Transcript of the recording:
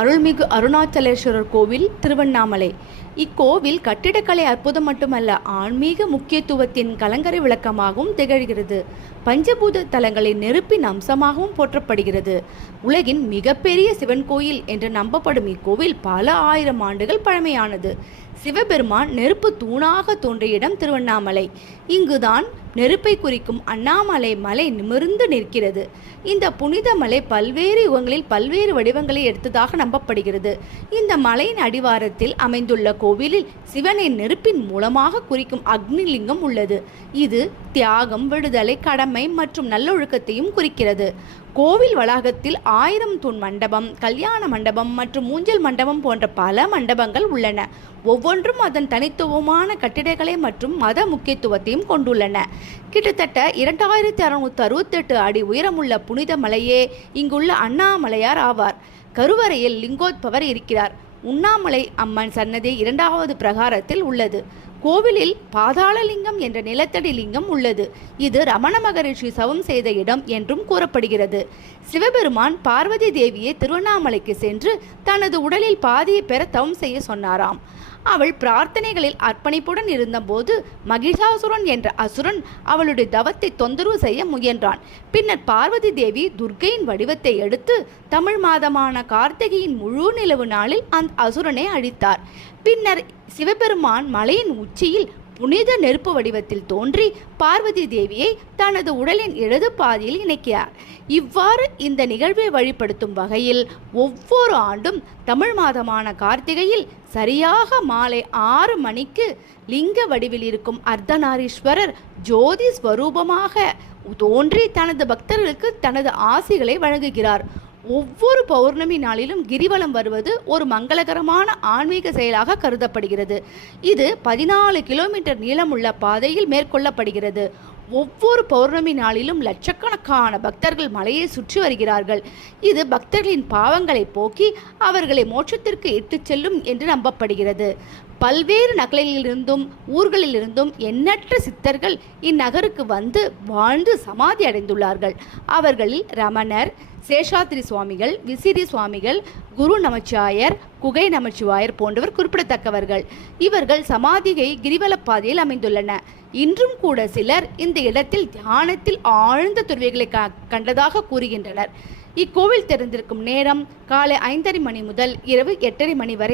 அருள்மிகு அருணாச்சலேஸ்வரர் கோவில் திருவண்ணாமலை. இக்கோவில் கட்டிடக்கலை அற்புதம் மட்டுமல்ல, ஆன்மீக முக்கியத்துவத்தின் கலங்கரை விளக்கமாகவும் திகழ்கிறது. பஞ்சபூத தலங்களின் நெருப்பின் அம்சமாகவும் போற்றப்படுகிறது. உலகின் மிகப்பெரிய சிவன் கோயில் என்று நம்பப்படும் இக்கோவில் பல ஆயிரம் ஆண்டுகள் பழமையானது. சிவபெருமான் நெருப்பு தூணாக தோன்றிய இடம் திருவண்ணாமலை. இங்குதான் நெருப்பை குறிக்கும் அண்ணாமலை மலை நிமிர்ந்து நிற்கிறது. இந்த புனித மலை பல்வேறு யுகங்களில் பல்வேறு வடிவங்களை எடுத்ததாக நம்பப்படுகிறது. இந்த மலையின் அடிவாரத்தில் அமைந்துள்ள கோவிலில் சிவனை நெருப்பின் மூலமாக குறிக்கும் அக்னிலிங்கம் உள்ளது. இது தியாகம், விடுதலை, கடமை மற்றும் நல்லொழுக்கத்தையும் குறிக்கிறது. கோவில் வளாகத்தில் 1000 தூண் மண்டபம், கல்யாண மண்டபம் மற்றும் ஊஞ்சல் மண்டபம் போன்ற பல மண்டபங்கள் உள்ளன. ஒவ்வொன்றும் அதன் தனித்துவமான கட்டிடக்கலை மற்றும் மத முக்கியத்துவத்தையும் கொண்டுள்ளன. கிட்டத்தட்ட 2668 அடி உயரமுள்ள புனித மலையே இங்குள்ள அண்ணாமலையார் ஆவார். கருவறையில் லிங்கோத்பவர் இருக்கிறார். உண்ணாமலை அம்மன் சன்னதி 2வது பிரகாரத்தில் உள்ளது. கோவிலில் பாதாளலிங்கம் என்ற நிலத்தடி லிங்கம் உள்ளது. இது ரமண மகரிஷி சவம் செய்த இடம் என்றும் கூறப்படுகிறது. சிவபெருமான் பார்வதி தேவியை திருவண்ணாமலைக்கு சென்று தனது உடலில் பாதியை பெற தவம் செய்ய சொன்னாராம். அவள் பிரார்த்தனைகளில் அர்ப்பணிப்புடன் இருந்தபோது மகிஷாசுரன் என்ற அசுரன் அவளுடைய தவத்தை தொந்தரவு செய்ய முயன்றான். பின்னர் பார்வதி தேவி துர்க்கையின் வடிவத்தை எடுத்து தமிழ் மாதமான கார்த்திகையின் முழு நிலவு நாளில் அந்த அசுரனை அழித்தார். பின்னர் சிவபெருமான் மலையின் உச்சியில் புனித நெருப்பு வடிவத்தில் தோன்றி பார்வதி தேவியை தனது உடலின் இடது பாதியில் இணைக்கிறார். இவ்வாறு இந்த நிகழ்வை வழிபடுத்தும் வகையில் ஒவ்வொரு ஆண்டும் தமிழ் மாதமான கார்த்திகையில் சரியாக மாலை 6 மணிக்கு லிங்க வடிவில் இருக்கும் அர்த்தநாரீஸ்வரர் ஜோதி ஸ்வரூபமாக தோன்றி தனது பக்தர்களுக்கு தனது ஆசிகளை வழங்குகிறார். ஒவ்வொரு பௌர்ணமி நாளிலும் கிரிவலம் வருவது ஒரு மங்களகரமான ஆன்மீக செயலாக கருதப்படுகிறது. இது 14 கிலோமீட்டர் நீளமுள்ள பாதையில் மேற்கொள்ளப்படுகிறது. ஒவ்வொரு பௌர்ணமி நாளிலும் லட்சக்கணக்கான பக்தர்கள் மலையை சுற்றி வருகிறார்கள். இது பக்தர்களின் பாவங்களை போக்கி அவர்களை மோட்சத்திற்கு இட்டுச் செல்லும் என்று நம்பப்படுகிறது. பல்வேறு நகரங்களிலிருந்தும் ஊர்களிலிருந்தும் எண்ணற்ற சித்தர்கள் இந்நகருக்கு வந்து வாழ்ந்து சமாதி அடைந்துள்ளார்கள். அவர்களில் ரமணர், சேஷாத்ரி சுவாமிகள், விசிறி சுவாமிகள், குரு நமச்சிவாயர், குகை நமச்சிவாயர் போன்றவர் குறிப்பிடத்தக்கவர்கள். இவர்கள் சமாதிகை கிரிவலப்பாதையில் அமைந்துள்ளன. இன்றும் கூட சிலர் இந்த இடத்தில் தியானத்தில் ஆழ்ந்த துறவிகளை கண்டதாக கூறுகின்றனர். இக்கோவில் திறந்திருக்கும் நேரம் காலை 5:30 மணி முதல் இரவு 8:30 மணி வரை.